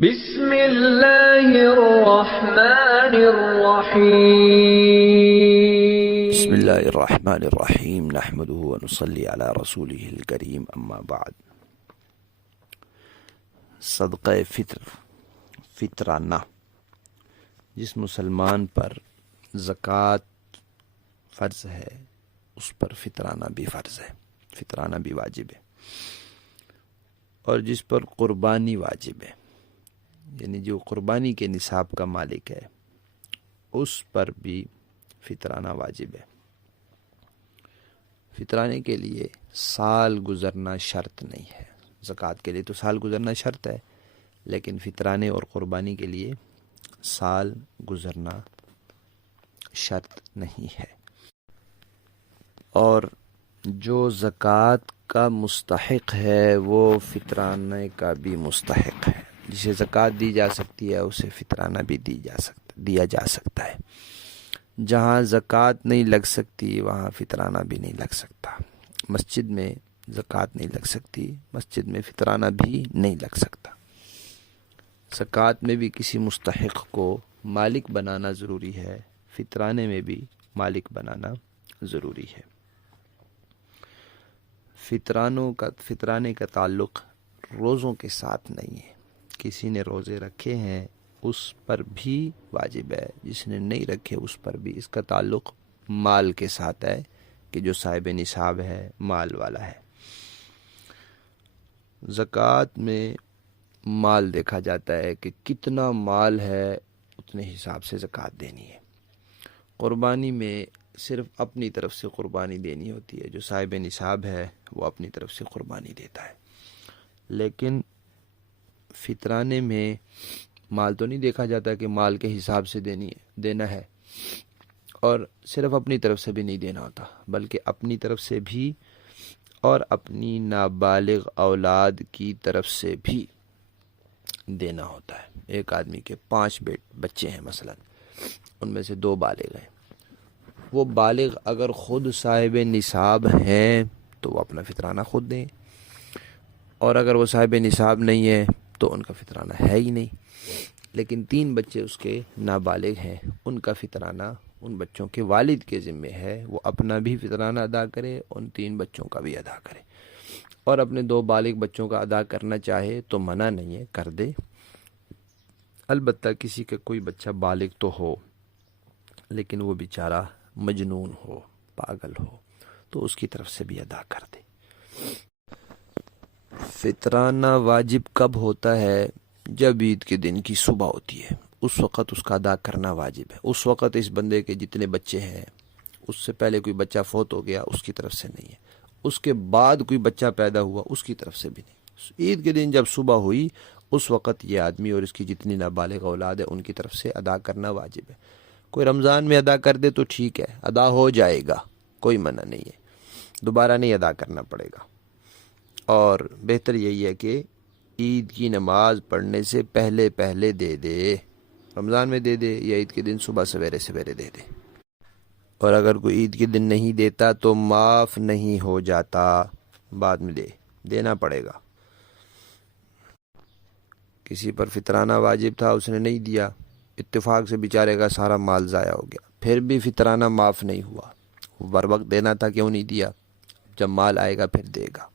بسم اللہ الرحمن الرحیم بسم اللہ الرحمن الرحیم نحمده ونصلی علی رسوله الکریم اما بعد۔ صدقہ فطرانہ، جس مسلمان پر زکوٰۃ فرض ہے اس پر فطرانہ بھی فرض ہے، فطرانہ بھی واجب ہے، اور جس پر قربانی واجب ہے، یعنی جو قربانی کے نصاب کا مالک ہے اس پر بھی فطرانہ واجب ہے۔ فطرانے کے لیے سال گزرنا شرط نہیں ہے، زکوٰۃ کے لیے تو سال گزرنا شرط ہے، لیکن فطرانے اور قربانی کے لیے سال گزرنا شرط نہیں ہے۔ اور جو زکوٰۃ کا مستحق ہے وہ فطرانے کا بھی مستحق ہے۔ جسے زکوٰۃ دی جا سکتی ہے اسے فطرانہ بھی دیا جا سکتا ہے۔ جہاں زکوٰۃ نہیں لگ سکتی وہاں فطرانہ بھی نہیں لگ سکتا۔ مسجد میں زکوٰۃ نہیں لگ سکتی، مسجد میں فطرانہ بھی نہیں لگ سکتا۔ زکوٰۃ میں بھی کسی مستحق کو مالک بنانا ضروری ہے، فطرانے میں بھی مالک بنانا ضروری ہے۔ فطرانے کا تعلق روزوں کے ساتھ نہیں ہے۔ کسی نے روزے رکھے ہیں اس پر بھی واجب ہے، جس نے نہیں رکھے اس پر بھی۔ اس کا تعلق مال کے ساتھ ہے کہ جو صاحب نصاب ہے، مال والا ہے۔ زکوٰۃ میں مال دیکھا جاتا ہے کہ کتنا مال ہے اتنے حساب سے زکوٰۃ دینی ہے۔ قربانی میں صرف اپنی طرف سے قربانی دینی ہوتی ہے، جو صاحب نصاب ہے وہ اپنی طرف سے قربانی دیتا ہے۔ لیکن فطرانے میں مال تو نہیں دیکھا جاتا کہ مال کے حساب سے دینا ہے، اور صرف اپنی طرف سے بھی نہیں دینا ہوتا، بلکہ اپنی طرف سے بھی اور اپنی نابالغ اولاد کی طرف سے بھی دینا ہوتا ہے۔ ایک آدمی کے 5 بچے ہیں مثلا، ان میں سے 2 بالغ ہیں۔ وہ بالغ اگر خود صاحب نصاب ہیں تو وہ اپنا فطرانہ خود دیں، اور اگر وہ صاحب نصاب نہیں ہے تو ان کا فطرانہ ہے ہی نہیں۔ لیکن 3 بچے اس کے نابالغ ہیں، ان کا فطرانہ ان بچوں کے والد کے ذمے ہے، وہ اپنا بھی فطرانہ ادا کرے، ان 3 بچوں کا بھی ادا کرے، اور اپنے 2 بالغ بچوں کا ادا کرنا چاہے تو منع نہیں ہے، کر دے۔ البتہ کسی کا کوئی بچہ بالغ تو ہو لیکن وہ بیچارہ مجنون ہو، پاگل ہو، تو اس کی طرف سے بھی ادا کر دے۔ فطرانہ واجب کب ہوتا ہے؟ جب عید کے دن کی صبح ہوتی ہے، اس وقت اس کا ادا کرنا واجب ہے۔ اس وقت اس بندے کے جتنے بچے ہیں، اس سے پہلے کوئی بچہ فوت ہو گیا اس کی طرف سے نہیں ہے، اس کے بعد کوئی بچہ پیدا ہوا اس کی طرف سے بھی نہیں۔ عید کے دن جب صبح ہوئی اس وقت یہ آدمی اور اس کی جتنی نابالغ اولاد ہے ان کی طرف سے ادا کرنا واجب ہے۔ کوئی رمضان میں ادا کر دے تو ٹھیک ہے، ادا ہو جائے گا، کوئی منع نہیں ہے، دوبارہ نہیں ادا کرنا پڑے گا۔ اور بہتر یہی ہے کہ عید کی نماز پڑھنے سے پہلے دے دے، رمضان میں دے دے یا عید کے دن صبح سویرے دے دے۔ اور اگر کوئی عید کے دن نہیں دیتا تو معاف نہیں ہو جاتا، بعد میں دینا پڑے گا۔ کسی پر فطرانہ واجب تھا، اس نے نہیں دیا، اتفاق سے بیچارے کا سارا مال ضائع ہو گیا، پھر بھی فطرانہ معاف نہیں ہوا، بر وقت دینا تھا، کیوں نہیں دیا؟ جب مال آئے گا پھر دے گا۔